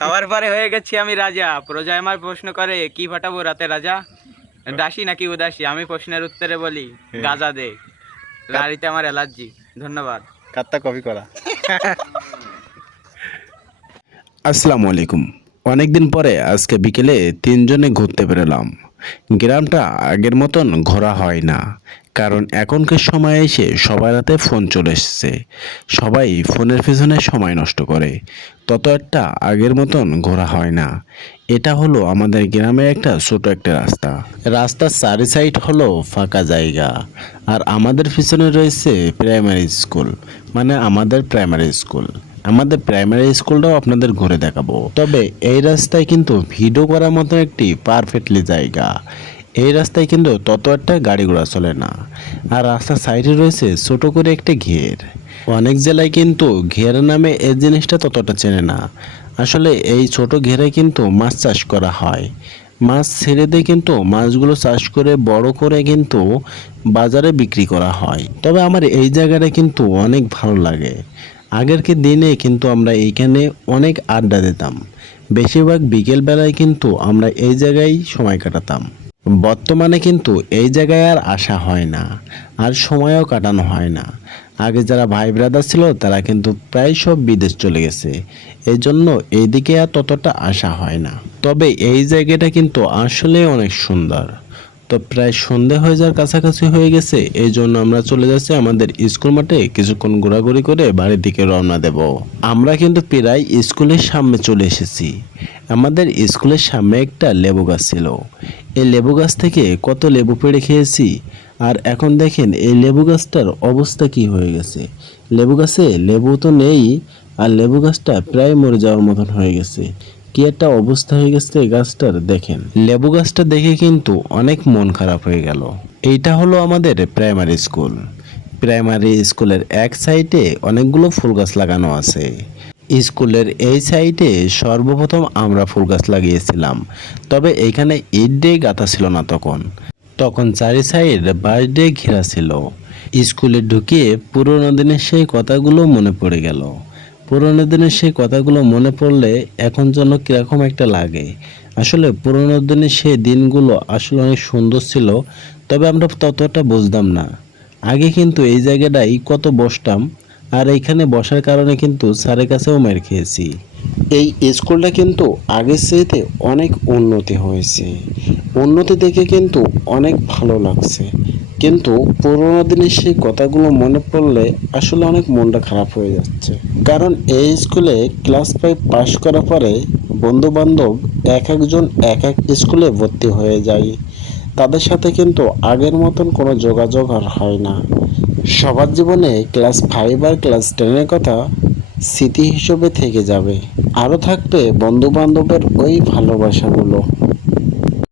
খাওয়ার পরে হয়ে গেছি আমি রাজা। প্রজা আমার প্রশ্ন করে কি ফাটাবো রাতে রাজা? দাসী নাকি উদাসী? আমি প্রশ্নের উত্তরে বলি গাজা দে। গাড়িতে আমার অ্যালার্জি। ধন্যবাদ। কাত্তা কপি করা। আসসালামু আলাইকুম। অনেকদিন পরে আজকে বিকেলে তিনজনে ঘুরতে বেরোলাম। গ্রামটা আগের মতন ঘোরা হয় না। কারণ এখনকার সময় এসে সবার হাতে ফোন চলে এসছে। সবাই ফোনের পেছনে সময় নষ্ট করে। তত একটা আগের মতন ঘোরা হয় না। এটা হলো আমাদের গ্রামের একটা ছোট একটা রাস্তা। রাস্তার চারি সাইড হলো ফাঁকা জায়গা। আর আমাদের পিছনে রয়েছে প্রাইমারি স্কুল মানে আমাদের প্রাইমারি স্কুল আমাদের প্রাইমারি স্কুলটাও আপনাদের ঘুরে দেখাবো। তবে এই রাস্তায় কিন্তু ভিডিও করার মতো একটি পারফেক্টলি জায়গা। এই রাস্তায় কিন্তু তত একটা গাড়ি ঘোড়া চলে না। আর রাস্তার সাইডে রয়েছে ছোট করে একটি ঘের। অনেক জেলায় কিন্তু ঘের নামে এই জিনিসটা ততটা চেনে না। আসলে এই ছোট ঘেরে কিন্তু মাছ চাষ করা হয়। মাছ ছেড়ে দিয়ে কিন্তু মাছগুলো চাষ করে বড় করে কিন্তু বাজারে বিক্রি করা হয়। তবে আমার এই জায়গাটা কিন্তু অনেক ভালো লাগে। আগের কি দিনে কিন্তু আমরা এইখানে অনেক আড্ডা দিতাম। বেশিরভাগ বিকেল বেলায় কিন্তু আমরা এই জায়গায় সময় কাটাতাম। বর্তমানে কিন্তু এই জায়গায় আর আসা হয় না, আর সময়ও কাটানো হয় না। আগে যারা ভাই ব্রাদার ছিল, তারা কিন্তু প্রায় সব বিদেশ চলে গেছে। এই জন্য এইদিকে আর ততটা আসা হয় না। তবে এই জায়গাটা কিন্তু আসলে অনেক সুন্দর। তো প্রায় সন্ধে হয়ে যাওয়ার কাছাকাছি হয়ে গেছে। এই জন্য আমরা চলে যাচ্ছি আমাদের স্কুল মাঠে। কিছুক্ষণ ঘোরাঘুরি করে বাড়ির দিকে রওনা দেব। আমরা কিন্তু প্রায় স্কুলের সামনে চলে এসেছি। আমাদের স্কুলের সামনে একটা লেবু গাছ ছিল। এই লেবু গাছ থেকে কত লেবু পেড়ে খেয়েছি। আর এখন দেখেন, এই লেবু গাছটার অবস্থা কি হয়ে গেছে। লেবু গাছে লেবু তো নেই, আর লেবু গাছটা প্রায় মরে যাওয়ার মতন হয়ে গেছে। কি একটা অবস্থা হয়ে গেছে এই গাছটার, দেখেন। লেবু গাছটা দেখে কিন্তু অনেক মন খারাপ হয়ে গেল। এইটা হলো আমাদের প্রাইমারি স্কুল প্রাইমারি স্কুলের এক সাইডে অনেকগুলো ফুল গাছ লাগানো আছে। স্কুলের এই সাইডে সর্বপ্রথম আমরা ফুল গাছ লাগিয়েছিলাম। তবে এখানে ইট ডে গাঁথা ছিল না তখন। তখন চারি সাইড বাঁশ দিয়ে ঘেরা ছিল। স্কুলে ঢুকিয়ে পুরোনো দিনের সেই কথাগুলো মনে পড়ে গেল। পুরোনো দিনের সেই কথাগুলো মনে পড়লে এখন যেন কীরকম একটা লাগে। আসলে পুরোনো দিনের সেই দিনগুলো আসলে অনেক সুন্দর ছিল, তবে আমরা ততটা বুঝতাম না। আগে কিন্তু এই জায়গাটাই কত বসতাম, আর এইখানে বসার কারণে কিন্তু স্যারের কাছেও মার খেয়েছি। এই স্কুলটা কিন্তু আগের চাইতে অনেক উন্নতি হয়েছে। উন্নতি দেখে কিন্তু অনেক ভালো লাগছে। কিন্তু পুরোনো দিনের সেই কথাগুলো মনে পড়লে আসলে অনেক মনটা খারাপ হয়ে যাচ্ছে। কারণ এই স্কুলে ক্লাস ফাইভ পাশ করার পরে বন্ধু বান্ধব এক একজন এক এক স্কুলে ভর্তি হয়ে যায়। তাদের সাথে কিন্তু আগের মতন কোনো যোগাযোগ আর হয় না। সবার জীবনে ক্লাস ফাইভ আর ক্লাস টেনের কথা স্মৃতি হিসেবে থেকে যাবে। আরও থাকবে বন্ধু বান্ধবের ওই ভালোবাসাগুলো।